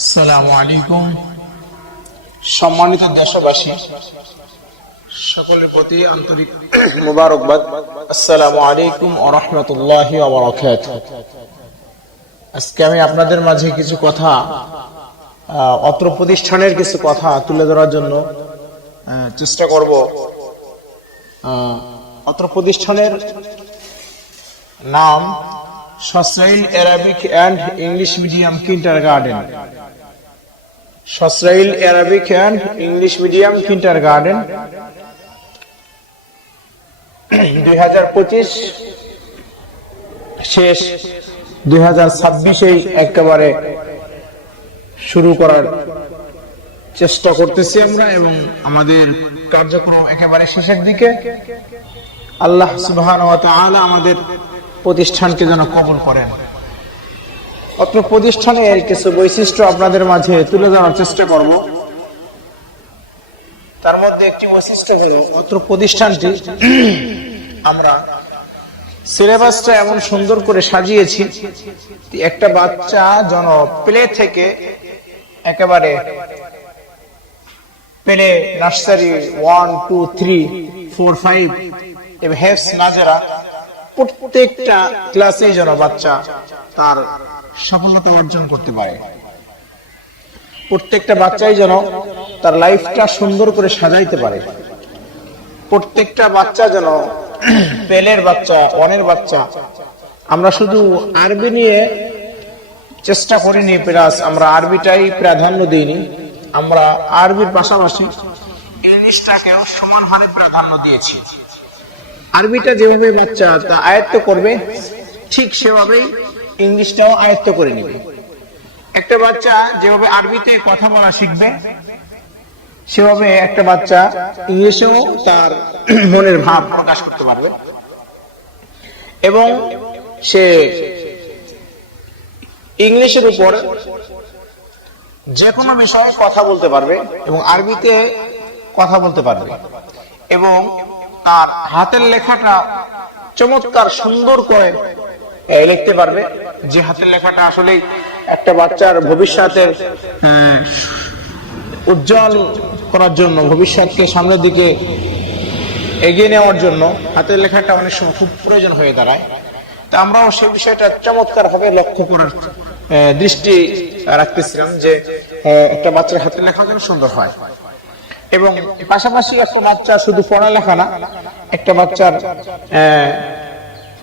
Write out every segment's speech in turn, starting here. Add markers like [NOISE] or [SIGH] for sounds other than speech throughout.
আসসালামু আলাইকুম। সম্মানিত দেশবাসী সকলের প্রতি আন্তরিক মুবারকবাদ। আসসালামু আলাইকুম ও রহমতুল্লাহি আজকে আমি আপনাদের মাঝে কিছু কথা অত্র প্রতিষ্ঠানের কিছু কথা তুলে ধরার জন্য চেষ্টা করব। অত্র প্রতিষ্ঠানের নাম সসরাইল Arabic and English medium kindergarten Arabic and English medium kindergarten দুই হাজার পঁচিশ শেষ, দুই হাজার ছাব্বিশেই একেবারে শুরু করার চেষ্টা করতেছি আমরা এবং আমাদের কার্যক্রম একেবারে শেষের দিকে। আল্লাহ তাআলা আমাদের প্রতিষ্ঠানকে যেন কবুল করেন। অত্র প্রতিষ্ঠানের কিছু বৈশিষ্ট্য আপনাদের মাঝে তুলে ধরার চেষ্টা করব। তার মধ্যে একটি বৈশিষ্ট্য হলো, অত্র প্রতিষ্ঠানটি আমরা সিলেবাসটা এমন সুন্দর করে সাজিয়েছি একটা বাচ্চা যেন প্লে থেকে একেবারে play, nursery one, two, three, four, five, এবং হেফস নাজেরা প্রত্যেকটা ক্লাসে যেন বাচ্চা তার সফলতা অর্জন করতে পারে। প্রত্যেকটা বাচ্চাই যেন তার লাইফটা সুন্দর করে সাজাইতে পারে। প্রত্যেকটা বাচ্চা যেন পেলের বাচ্চা, অনের বাচ্চা। আমরা শুধু আরবি নিয়ে চেষ্টা করিনি প্লাস আমরা আরবিটাই প্রাধান্য দিইনি। আমরা আরবির পাশাপাশি ইংলিশটাকেও সমান হারে প্রাধান্য দিয়েছি। আরবিটা যেভাবে বাচ্চা তা আয়ত্ত করবে, ঠিক সেভাবেই ইংলিশটাও আয়ত্ত করে নেবে। একটা বাচ্চা যেভাবে আরবিতে কথা বলা শিখবে, সেভাবে একটা বাচ্চা ইংলিশেও তার [CLEARS THROAT] মনের ভাব প্রকাশ করতে পারবে। এবং সে ইংলিশের উপর যে কোনো বিষয়ে কথা বলতে পারবে এবং আরবিতে কথা বলতে পারবে। এবং তার হাতের লেখাটা চমৎকার সুন্দর করে লিখতে পারবে। যে হাতের লেখাটা আসলে একটা বাচ্চার ভবিষ্যতের উজ্জ্বল করার জন্য, ভবিষ্যৎকে সামনের দিকে এগিয়ে নেওয়ার জন্য হাতের লেখাটা অনেক সময় খুব প্রয়োজন হয়ে দাঁড়ায়। তা আমরাও সেই বিষয়টা চমৎকার ভাবে লক্ষ্য করার দৃষ্টি রাখতেছিলাম যে একটা বাচ্চার হাতের লেখা যেন সুন্দর হয়। এবং পাশাপাশি একটা বাচ্চা শুধু পড়ালেখা না, একটা বাচ্চার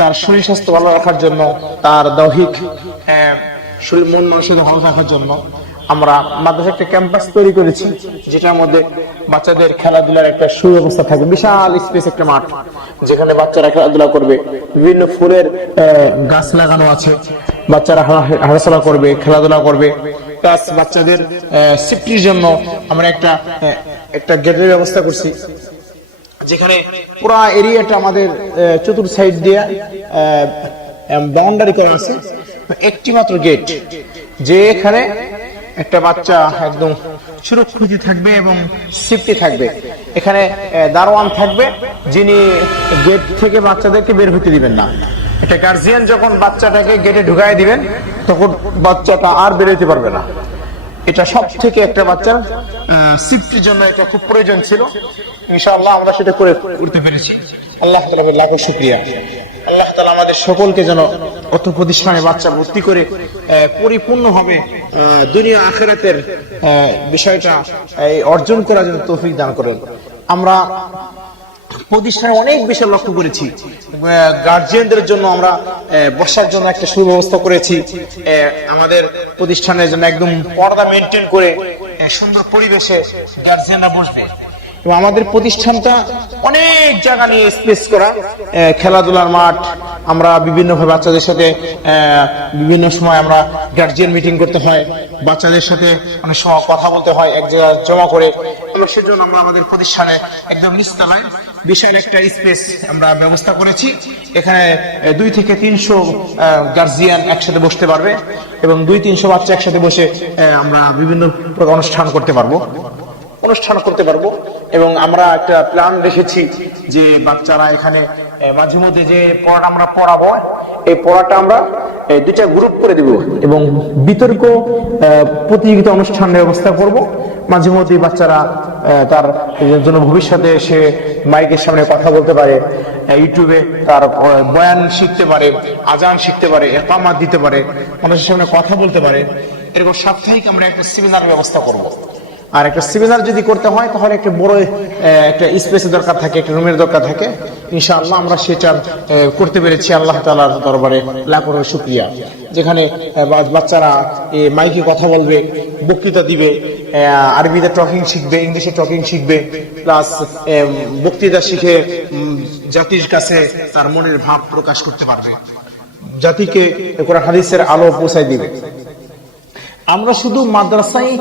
তার শরীর স্বাস্থ্য ভালো রাখার জন্য তার দৈহিক আহ, শরীর মন মানসিক ভালো রাখার জন্য আমরা মাদ্রাসা একটা ক্যাম্পাস তৈরি করেছি যেটার মধ্যে বাচ্চাদের খেলাধুলার একটা সুব্যবস্থা থাকবে বিশাল স্পেস একটা মাঠ যেখানে বাচ্চারা খেলাধুলা করবে। বিভিন্ন ফুলের গাছ লাগানো আছে। বাচ্চারা হাঁটা- হাঁটাচলা করবে খেলাধুলা করবে। প্লাস বাচ্চাদের সেফটির জন্য আমরা একটা একটা গেটের ব্যবস্থা করছি। যেখানে পুরো এরিয়াটা আমাদের চতুর সাইড দিয়ে বাউন্ডারি করা আছে। একটি মাত্র গেট যে এখানে একটা বাচ্চা একদম সুরক্ষিত থাকবে এবং সেফটি থাকবে। এখানে দারোয়ান থাকবে, যিনি গেট থেকে বাচ্চাদেরকে বের হতে দিবেন না। একটা গার্জিয়ান যখন বাচ্চাটাকে গেটে ঢুকাই দিবেন, তখন বাচ্চাটা আর বেরোতে পারবে না। এটা সব থেকে একটা বাচ্চার সিফটির জন্য এটা খুব প্রয়োজন ছিল। ইনশাআল্লাহ আমরা সেটা করে করতে পেরেছি। আল্লাহ তাআলার লাখো শুকরিয়া। আল্লাহ তাআলা আমাদের সকলকে যেন অত প্রতিষ্ঠানে বাচ্চা ভর্তি করে পরিপূর্ণ হবে দুনিয়া আখেরাতের বিষয়টা অর্জন করার জন্য তৌফিক দান করেন। আমরা প্রতিষ্ঠানে অনেক বিষয় লক্ষ্য করেছি। গার্জিয়ানদের জন্য আমরা বসার জন্য একটা সুব্যবস্থা করেছি। আমাদের প্রতিষ্ঠানের জন্য একদম পর্দা মেনটেন করে সুন্দর পরিবেশে গার্জিয়ানরা বসবে। এবং আমাদের প্রতিষ্ঠানটা অনেক জায়গা নিয়ে স্পেস করা। খেলাধুলার মাঠ, আমরা বিভিন্ন ভাবে বাচ্চাদের সাথে বিভিন্ন সময় আমরা গার্জিয়ান মিটিং করতে হয়। বাচ্চাদের সাথে অনেক সময় কথা বলতে হয়, এক জায়গায় জমা করে। সেজন্য আমরা আমাদের প্রতিষ্ঠানে একদম নিচতলায় বিশাল একটা স্পেস আমরা ব্যবস্থা করেছি। এখানে দুই থেকে তিনশো গার্জিয়ান একসাথে বসতে পারবে এবং দুই তিনশো বাচ্চা একসাথে বসে আমরা বিভিন্ন অনুষ্ঠান করতে পারব। অনুষ্ঠান করতে পারব। এবং আমরা একটা প্ল্যান রেখেছি যে বাচ্চারা এখানে মাঝে মধ্যে যে পড়াটা আমরা পড়াবো, এই পড়াটা আমরা দুইটা গ্রুপ করে দিব। এবং বিতর্ক প্রতিযোগিতা অনুষ্ঠানের ব্যবস্থা করব। মাঝে মধ্যে বাচ্চারা তার জন্য ভবিষ্যতে সে মাইকের সামনে কথা বলতে পারে ইউটিউবে তার বয়ান শিখতে পারে, আজান শিখতে পারে একামাত দিতে পারে, মানুষের সামনে কথা বলতে পারে। এরকম সাপ্তাহিক আমরা একটা সেমিনার ব্যবস্থা করব। আর একটা সেমিনার যদি করতে হয়, তাহলে একটা বড় একটা স্পেসের দরকার থাকে, একটা রুমের দরকার থাকে। ইনশাআল্লাহ আমরা সেটা করতে পেরেছি আল্লাহ তালার দরবারে লাখ লাখ শুক্রিয়া। যেখানে বাচ্চারা মাইকে কথা বলবে, বক্তৃতা দিবে আরবিতে টকিং শিখবে, ইংলিশে টকিং শিখবে প্লাস বক্তৃতা শিখে জাতির কাছে তার মনের ভাব প্রকাশ করতে পারবে। জাতিকে কোরআন হাদিসের আলো পৌঁছায় দিবে। আমরা শুধু মাদ্রাসায়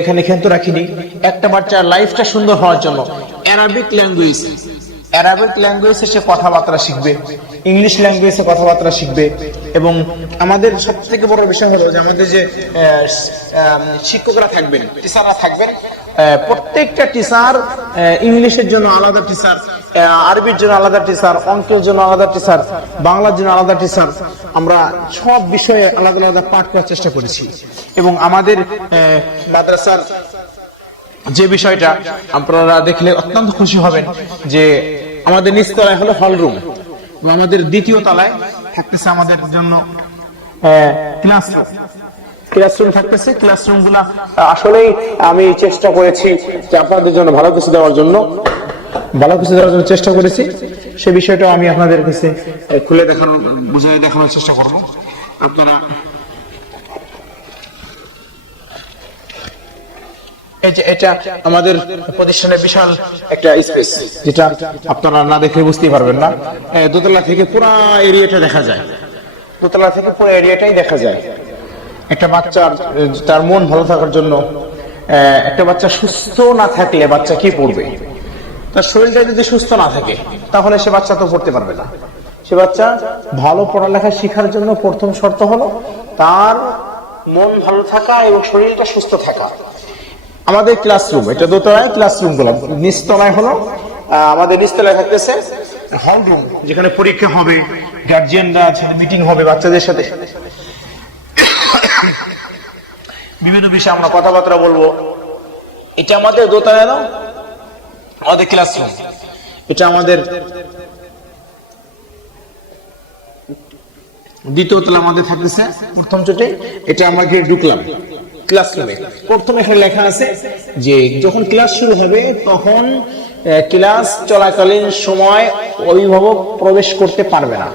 এখানে ক্ষান্ত রাখিনি। একটা বাচ্চার লাইফটা সুন্দর হওয়ার জন্য। অ্যারাবিক ল্যাঙ্গুয়েজ অ্যারাবিক ল্যাঙ্গুয়েজে সে কথাবার্তা শিখবে। ইংলিশ ল্যাঙ্গুয়েজে কথাবার্তা শিখবে। এবং আমাদের সব থেকে বড় বিষয় হলো যে আমাদের যে শিক্ষকরা থাকবেন টিচাররা থাকবেন প্রত্যেকটা টিচার ইংলিশের জন্য আলাদা টিচার আরবির জন্য আলাদা টিচার অঙ্কের জন্য আলাদা টিচার বাংলার জন্য আলাদা টিচার আমরা সব বিষয়ে আলাদা আলাদা পাঠ করার চেষ্টা করেছি। এবং আমাদের মাদ্রাসার যে বিষয়টা আপনারা দেখলে অত্যন্ত খুশি হবেন যে আমাদের নিচতলায় হলো হল রুম আমাদের দ্বিতীয় তলায় থাকতেছে আমাদের জন্য ক্লাস ক্লাসরুম থাকতেছে ক্লাসরুমগুলা আসলেই আমি চেষ্টা করেছি যে আপনাদের জন্য ভালো কিছু দেওয়ার জন্য। ভালো কিছু দেওয়ার জন্য চেষ্টা করেছি। সে বিষয়টা আমি আপনাদের কাছে খুলে দেখানোর বুঝিয়ে দেখানোর চেষ্টা করব। আপনারা এটা আমাদের প্রতিষ্ঠানের বিশাল একটা স্পেস, যেটা আপনারা না দেখে বুঝতেই পারবেন না। দোতলা থেকে পুরো এরিয়াটা দেখা যায়। দোতলা থেকে পুরো এরিয়াটাই দেখা যায়। একটা বাচ্চার তার মন ভালো থাকার জন্য একটা বাচ্চা সুস্থ না থাকলে বাচ্চা কি পড়বে? তার শরীরটা যদি সুস্থ না থাকে, তাহলে সে বাচ্চা তো পড়তে পারবে না। সে বাচ্চা ভালো পড়ালেখা শেখার জন্য প্রথম শর্ত হলো তার মন ভালো থাকা এবং শরীরটা সুস্থ থাকা। আমাদের ক্লাসরুম এটা দোতলায় ক্লাসরুমগুলো নিচতলায় হলো আমাদের নিচতলায় থাকতেছে হল রুম যেখানে পরীক্ষা হবে গার্জিয়ানরা মিটিং হবে বাচ্চাদের সাথে। বিভিন্ন বিষয়ে আমরা কথাবার্তা বলব। এটা আমাদের দোতলায় না আমাদের ক্লাসরুম এটা আমাদের দ্বিতীয় তলা আমাদের থাকতেছে। প্রথম চোটে? এটা আমরা গিয়ে ঢুকলাম। ক্লাসরুমে প্রথম এখানে লেখা আছে যে যখন ক্লাস শুরু হবে তখন ক্লাস চলাকালীন সময় অভিভাবক প্রবেশ করতে পারবে না।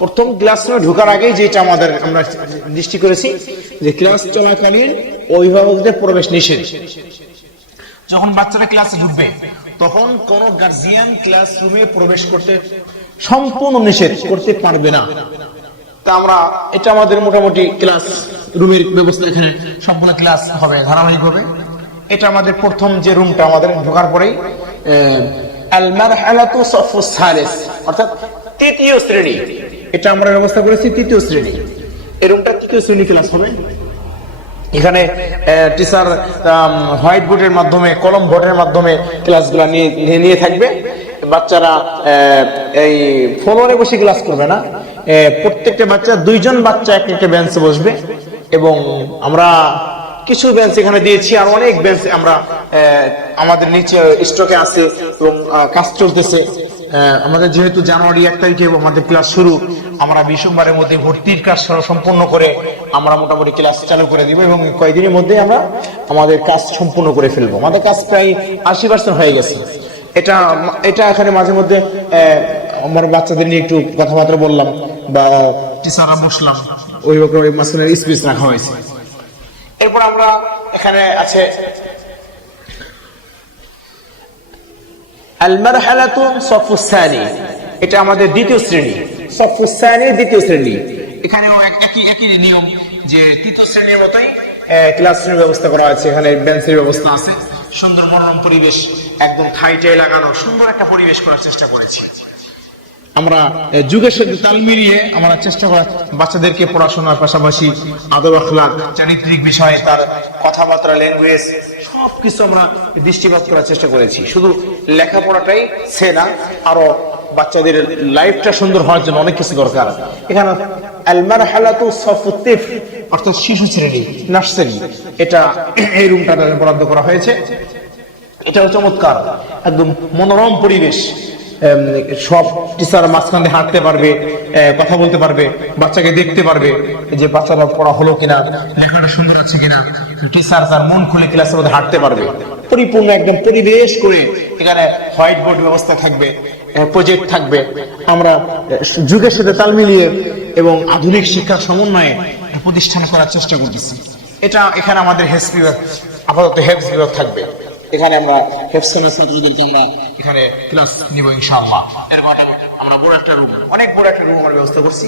প্রথম ক্লাসরুমে ঢোকার আগে যেটা আমাদের আমরা দৃষ্টি করেছি যে ক্লাস চলাকালীন অভিভাবকদের প্রবেশ নিষেধ। যখন বাচ্চারা ক্লাসে ঢুকবে, তখন কোন গার্জিয়ান ক্লাসরুমে প্রবেশ করতে সম্পূর্ণ নিষেধ করতে পারবে না। তা আমরা, এটা আমাদের মোটামুটি ক্লাস রুমের ব্যবস্থা এখানে সম্পূর্ণ ক্লাস হবে ধারাবাহিক হবে এটা আমাদের প্রথম যে রুমটা আমাদের ঢোকার পরেই আলমার হালাতু সফুস অর্থাৎ তৃতীয় শ্রেণি। এটা আমরা ব্যবস্থা করেছি তৃতীয় শ্রেণি। এই রুমটা তৃতীয় শ্রেণি ক্লাস হবে। এখানে টিচার হোয়াইট বোর্ডের মাধ্যমে কলম বোর্ডের মাধ্যমে ক্লাসগুলো নিয়ে, নিয়ে- থাকবে। বাচ্চারা এই ফ্লোরে বসে ক্লাস করবে না। প্রত্যেকটা বাচ্চা, দুইজন বাচ্চা এক একটা বেঞ্চে বসবে। এবং আমরা কিছু বেঞ্চ এখানে দিয়েছি, আর অনেক বেঞ্চ আমরা আমাদের নিচে স্টকে আছে এবং কাজ চলতেছে। আমাদের যেহেতু জানুয়ারি এক তারিখে আমাদের ক্লাস শুরু আমরা বিশোমবারের মধ্যে ভর্তির কাজ সম্পূর্ণ করে আমরা মোটামুটি ক্লাস চালু করে দিব এবং কয়েকদিনের মধ্যে আমরা আমাদের কাজ সম্পূর্ণ করে ফেলব। আমাদের কাজ প্রায় আশি পার্সেন্ট হয়ে গেছে। এটা এটা এখানে মাঝে মধ্যে আমার বাচ্চাদের নিয়ে একটু কথাবার্তা বললাম বা টিচাররা বসলাম। ওই মাঝখানে স্পিচ রাখা হয়েছে। এরপর আমরা এখানে আছে আলমারহালাতু সফুসানি এটা আমাদের দ্বিতীয় শ্রেণি। সফুসানি দ্বিতীয় শ্রেণি। এখানেও একই একই নিয়ম যে তৃতীয় শ্রেণির মতোই ক্লাসরুমের ব্যবস্থা করা আছে এখানে বেঞ্চের ব্যবস্থা আছে। সুন্দর মনোরম পরিবেশ একদম ঠাইটাই লাগানো সুন্দর একটা পরিবেশ করার চেষ্টা করেছি। আমরা যুগের সাথে তাল মিলিয়ে আমরা চেষ্টা করা বাচ্চাদেরকে পড়াশোনার পাশাপাশি আদব আখলাক চারিত্রিক বিষয়ে তার কথাবার্তা ল্যাঙ্গুয়েজ সবকিছু আমরা দৃষ্টিপাত করার চেষ্টা করেছি। শুধু লেখাপড়াটাই সে না, আরও বাচ্চাদের লাইফটা সুন্দর হওয়ার জন্য অনেক কিছু দরকার। এখানে আলমার হালাতু সফুতিফ অর্থাৎ শিশু শ্রেণি, নার্সারি, এটা এই রুমটা বরাদ্দ করা হয়েছে। এটাও চমৎকার, একদম মনোরম পরিবেশ। সব টিচার মাঝখান দিয়ে হাঁটতে পারবে কথা বলতে পারবে, বাচ্চাকে দেখতে পারবে যে বাচ্চারা পড়া হলো কিনা, লেখাটা সুন্দর হচ্ছে কিনা। টিচার তার মন খুলে ক্লাসের মধ্যে হাঁটতে পারবে। পরিপূর্ণ একদম পরিবেশ করে এখানে হোয়াইট বোর্ড ব্যবস্থা থাকবে প্রজেক্ট থাকবে। আমরা যুগের সাথে তাল মিলিয়ে এবং আধুনিক শিক্ষার সমন্বয়ে প্রতিষ্ঠান করার চেষ্টা করতেছি। এটা এখানে আমাদের হেলথ বিভাগ, আপাতত হেলথ বিভাগ থাকবে। এখানে আমরা হেফসানা ছাত্রদেরকে আমরা এখানে ক্লাস নিব ইনশাআল্লাহ। এরকম একটা আমরা বড় একটা রুম অনেক বড় একটা রুম আমরা ব্যবস্থা করছি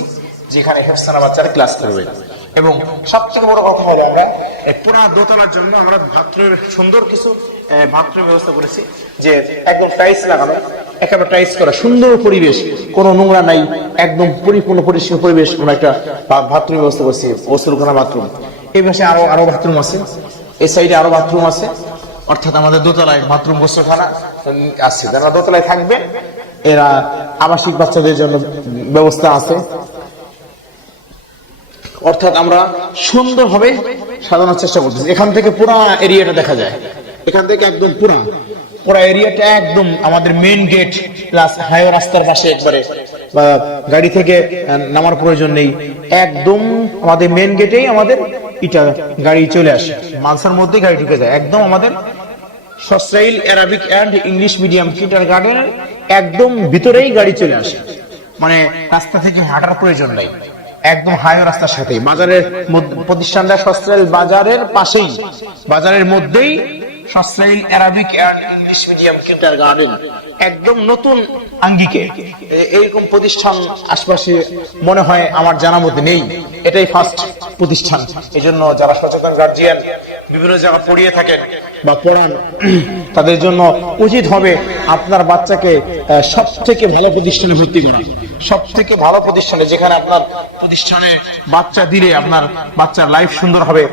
যেখানে হেফসানা বাচ্চারা ক্লাস করবে। এবং সব থেকে বড় কথা হলো আমরা পুরো দোতলার জন্য আমরা বাথরুমের সুন্দর কিছু বাথরুম ব্যবস্থা করেছি যে একদম টাইলস লাগানো একেবারে টাইলস করা সুন্দর পরিবেশ কোনো নোংরা নাই একদম পরিপূর্ণ পরিষ্কার পরিবেশ আমরা একটা বাথরুম ব্যবস্থা করছি ওসুলখানা বাথরুম। এই পাশে আরও আরও বাথরুম আছে এই সাইডে আরও বাথরুম আছে। অর্থাৎ আমাদের দোতলায় বাথরুম গোসলখানা। আছে, যারা দোতলায় থাকবে, এরা আবাসিক বাচ্চাদের জন্য ব্যবস্থা আছে। অর্থাৎ আমরা সুন্দরভাবে সাজানোর চেষ্টা করতেছি। এখান থেকে পুরা এরিয়াটা দেখা যায়। এখান থেকে একদম পুরো পুরো এরিয়াটা একদম আমাদের মেইন গেট প্লাস হাইওয়ে রাস্তার পাশে একবারে। বা গাড়ি থেকে নামার প্রয়োজন নেই। একদম আমাদের মেইন গেটেই আমাদের এটা গাড়ি চলে আসে। মালসার মধ্যে গাড়ি ঢুকে যায়। একদম আমাদের সস্রাইল অ্যারাবিক অ্যান্ড ইংলিশ মিডিয়াম কিন্ডার গার্ডেনের একদম ভিতরেই গাড়ি চলে আসে। মানে রাস্তা থেকে হাঁটার প্রয়োজন নাই। একদম হাইওয়ে রাস্তার সাথে বাজারের প্রতিষ্ঠানটা সস্রাইল বাজারের পাশেই। বাজারের মধ্যেই অ্যারাবিক ইংলিশ মিডিয়াম একদম নতুন আঙ্গিকে। এইরকম প্রতিষ্ঠান আশপাশে মনে হয় আমার নেই। এটাই ফার্স্ট প্রতিষ্ঠান। এই জন্য যারা সচেতন গার্জিয়ান বিভিন্ন পড়িয়ে থাকেন বা পড়ান, তাদের জন্য উচিত হবে আপনার বাচ্চাকে সব থেকে ভালো প্রতিষ্ঠানে ভর্তি করা। সব থেকে ভালো প্রতিষ্ঠানে যেখানে আপনার প্রতিষ্ঠানে বাচ্চা দিলে আপনার বাচ্চার লাইফ সুন্দর হবে।